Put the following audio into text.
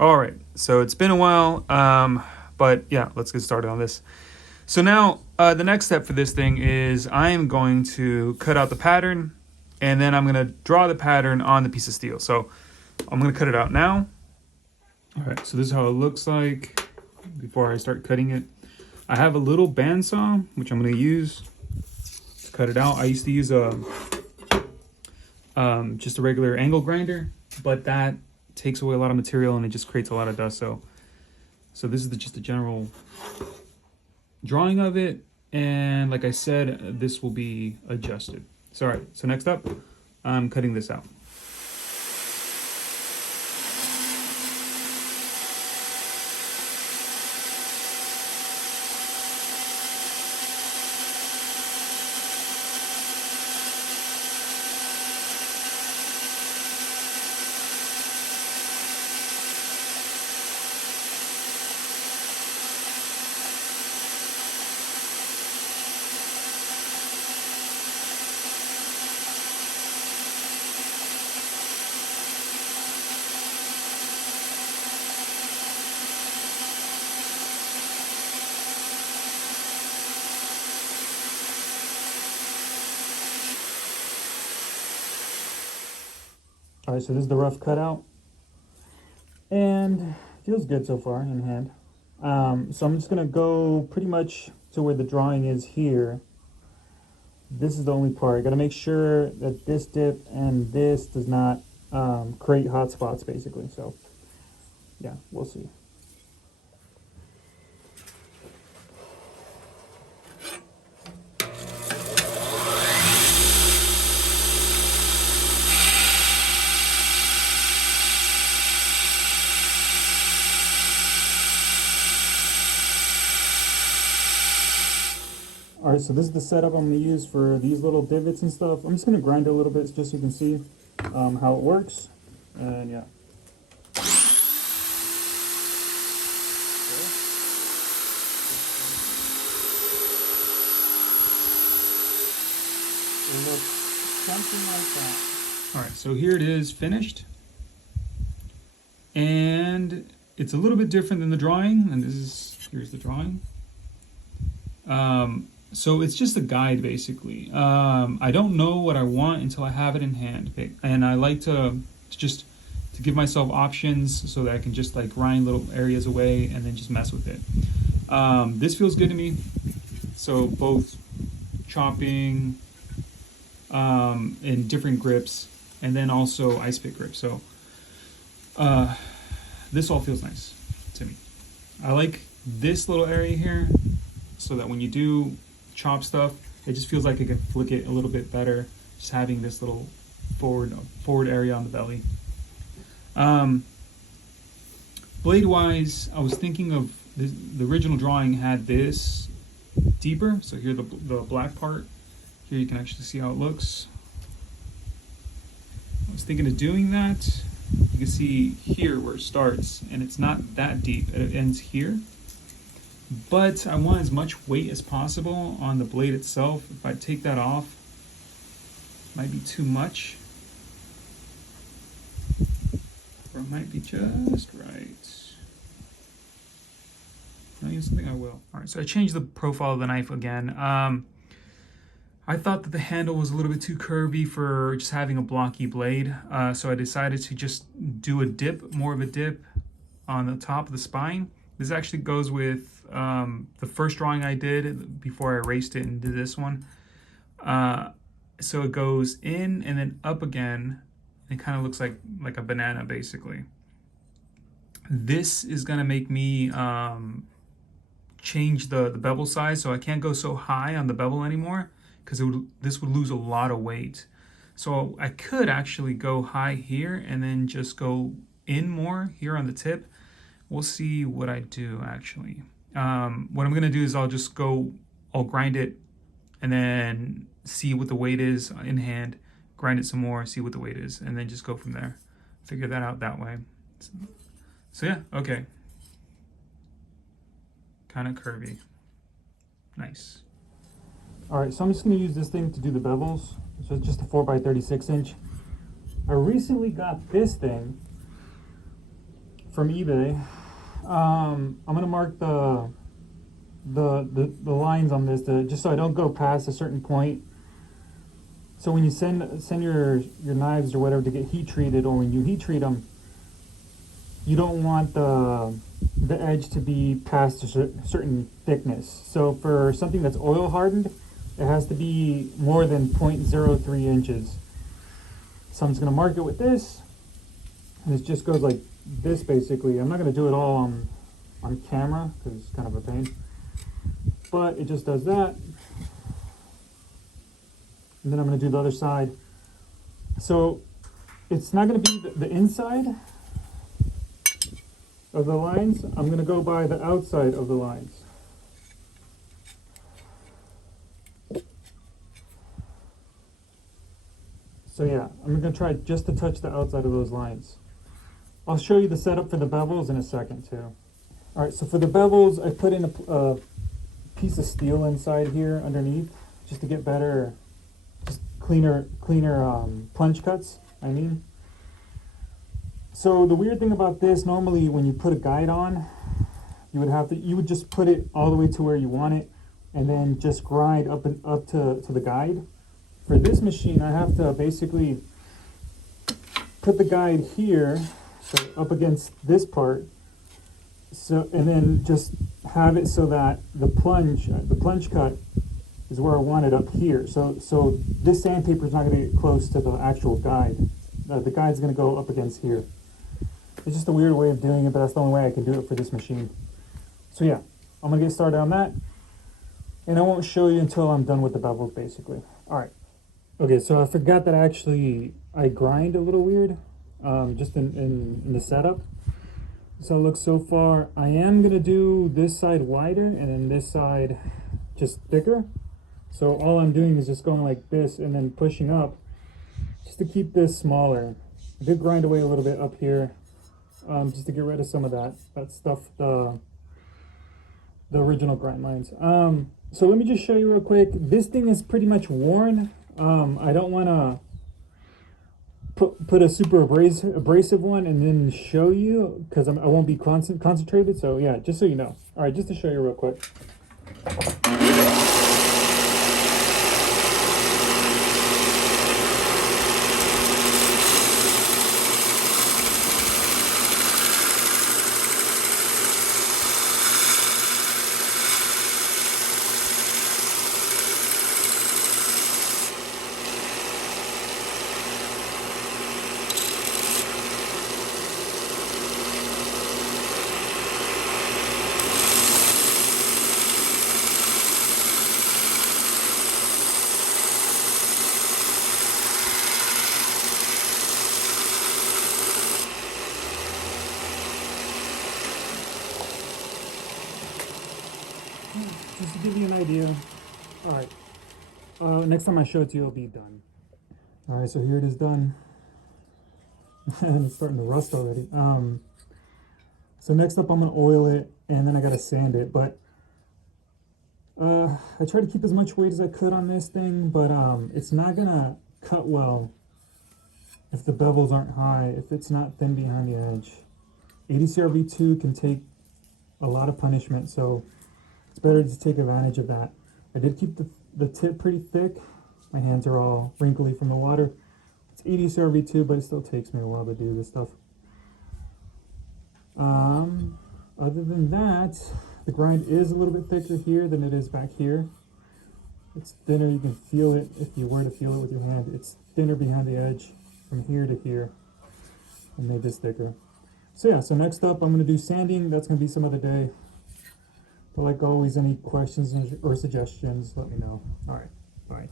All right, so it's been a while, but yeah, let's get started on this. So now, the next step for this thing is I am going to cut out the pattern, and then I'm going to draw the pattern on the piece of steel. So I'm going to cut it out now. All right, so this is how it looks like before I start cutting it. I have a little bandsaw, which I'm going to use to cut it out. I used to use just a regular angle grinder, but that takes away a lot of material and it just creates a lot of dust. So this is just the general drawing of it, and like I said, this will be adjusted. So all right, so next up, I'm cutting this out. All right, so this is the rough cutout, and feels good so far in hand. So I'm just gonna go pretty much to where the drawing is here. This is the only part. I gotta make sure that this dip and this does not create hot spots, basically. So yeah, we'll see. All right, so this is the setup I'm going to use for these little divots and stuff. I'm just going to grind it a little bit just so you can see how it works. And yeah. It looks something like that. All right, so here it is finished. And it's a little bit different than the drawing. And here's the drawing. So it's just a guide, basically. I don't know what I want until I have it in hand, and I like to give myself options so that I can just like grind little areas away and then just mess with it. This feels good to me. So both chopping in different grips, and then also ice pick grips. So this all feels nice to me. I like this little area here, so that when you do chop stuff, it just feels like it can flick it a little bit better, just having this little forward area on the belly. Blade wise, I was thinking of the original drawing had this deeper, so here the black part here, you can actually see how it looks. I was thinking of doing that. You can see here where it starts, and it's not that deep, it ends here. But I want as much weight as possible on the blade itself. If I take that off, it might be too much. Or it might be just right. No, you think I will. All right, so I changed the profile of the knife again. I thought that the handle was a little bit too curvy for just having a blocky blade. So I decided to just do a dip, more of a dip on the top of the spine. This actually goes with the first drawing I did before I erased it and did this one. So it goes in and then up again. It kind of looks like a banana, basically. This is gonna make me change the bevel size, so I can't go so high on the bevel anymore, because this would lose a lot of weight. So I could actually go high here and then just go in more here on the tip. We'll see what I do, actually. What I'm going to do is I'll grind it and then see what the weight is in hand, grind it some more, see what the weight is, and then just go from there. Figure that out that way. So yeah, okay. Kind of curvy. Nice. All right, so I'm just going to use this thing to do the bevels. So it's just a 4x36 inch. I recently got this thing from eBay. I'm gonna mark the lines on this just so I don't go past a certain point. So when you send your knives or whatever to get heat treated, or when you heat treat them, you don't want the edge to be past a certain thickness. So for something that's oil hardened, it has to be more than 0.03 inches. So I'm just gonna mark it with this, and it just goes like this basically. I'm not gonna do it all on camera because it's kind of a pain, but it just does that. And then I'm going to do the other side. So it's not going to be the inside of the lines. I'm going to go by the outside of the lines. So yeah, I'm going to try just to touch the outside of those lines. I'll show you the setup for the bevels in a second too. All right, so for the bevels, I put in a piece of steel inside here underneath just to get better, just cleaner plunge cuts, I mean. So the weird thing about this, normally when you put a guide on, you would just put it all the way to where you want it and then just grind up to the guide. For this machine, I have to basically put the guide here, so up against this part, so, and then just have it so that the plunge cut is where I want it up here. So this sandpaper is not going to get close to the actual guide. The guide's going to go up against here. It's just a weird way of doing it, but that's the only way I can do it for this machine. So yeah, I'm going to get started on that, and I won't show you until I'm done with the bevels, basically. All right. Okay, so I forgot that I grind a little weird, just in the setup. So look, so far I am gonna do this side wider and then this side just thicker. So all I'm doing is just going like this and then pushing up just to keep this smaller. I did grind away a little bit up here, just to get rid of some of that stuff, the original grind lines. So let me just show you real quick. This thing is pretty much worn. I don't want to put a super abrasive one and then show you, because I won't be concentrated. So yeah, just so you know. All right, just to show you real quick. Just to give you an idea. All right. Next time I show it to you, it'll be done. All right, so here it is done. And it's starting to rust already. So next up, I'm gonna oil it, and then I gotta sand it. But I try to keep as much weight as I could on this thing, but it's not gonna cut well if the bevels aren't high, if it's not thin behind the edge. 80 CRV2 can take a lot of punishment, so it's better to take advantage of that. I did keep the tip pretty thick. My hands are all wrinkly from the water. It's 80 CRV2, but it still takes me a while to do this stuff. Other than that, the grind is a little bit thicker here than it is back here. It's thinner. You can feel it if you were to feel it with your hand. It's thinner behind the edge from here to here, and maybe it's thicker. So yeah, so next up I'm going to do sanding. That's going to be some other day. But like always, any questions or suggestions, let me know. All right, bye.